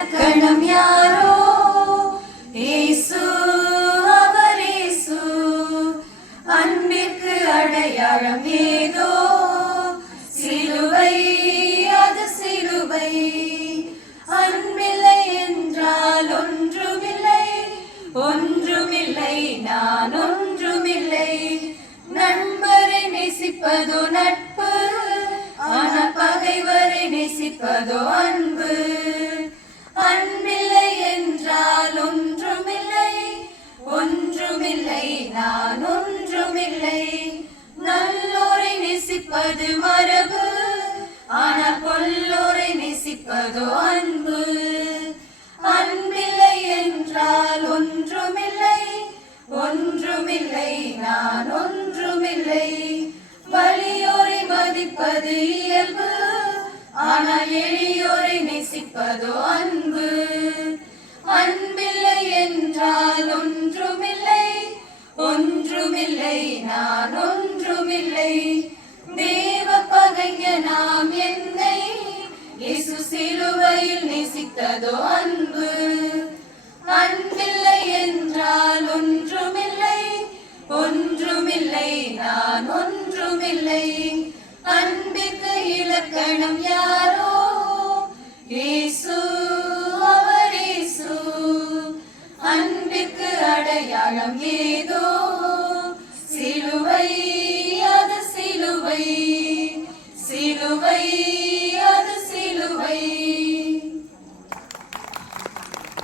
கணம் யாரோ இயேசு, அவர் இயேசு. அன்பிற்கு அடையாளம் ஏதோ சிலுவை, அது சிலுவை. அன்பில்லை என்றால் ஒன்றுமில்லை, ஒன்றுமில்லை, நான் ஒன்றுமில்லை. நண்பரை நேசிப்பதோ நட்பு, ஆனால் பகைவரை நேசிப்பதோ அன்பு. அன்பில்லை என்றால் ஒன்றுமில்லை, ஒன்றுமில்லை, நான் ஒன்றுமில்லை. நல்லோரை நேசிப்பது மரபு, ஆனால் கொல்லோரை நேசிப்பதோ அன்பு. அன்பில்லை என்றால் ஒன்றுமில்லை, ஒன்றுமில்லை, நான் ஒன்றுமில்லை. வலியோரை மதிப்பது இயல்பு, ஆனால் எளியோரை நேசிப்பதோ அன்பு. அன்பில்லை என்றால் ஒன்றுமில்லை, ஒன்றுமில்லை, நான் ஒன்றுமில்லை. தேவ பகைஞனாம் என்னை இயேசு சிலுவையில் நேசித்ததோ அன்பு. அன்பில்லை என்றால் ஒன்றுமில்லை, ஒன்றுமில்லை, நான் ஒன்றுமில்லை. அன்பிற்கு இலக்கணம் யாரோ இயேசு, அவர் இயேசு. அன்பிற்கு அடையாளம் ஏதோ